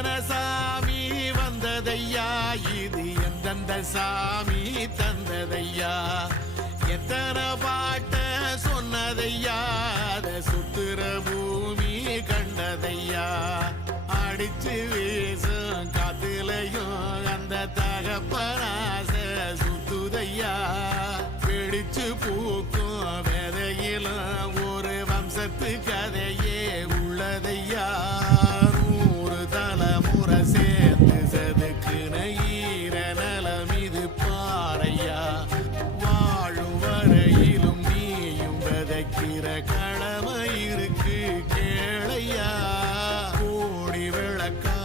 எத்தனை சாமி வந்ததையா, இது எந்தெந்த சாமி தந்ததையா, எத்தனை பாட்ட சொன்னதையா, அத சுத்துற பூமி கண்டதையா, அடிச்சு வீசும் காத்துலையும் அந்த தகப்பனாச சுத்துதையா, பிடிச்சு பூக்கும் விதையிலும் ஒரு வம்சத்து கதையே உள்ளதையா, 100 தலைமுறை சேர்ந்து செதுக்குன ஈர நலம் இது பாறையா, வாழும் வரையிலும் நீயும் விதைக்கிற கடமை இருக்கு கேளையா, கோடி விளக்கா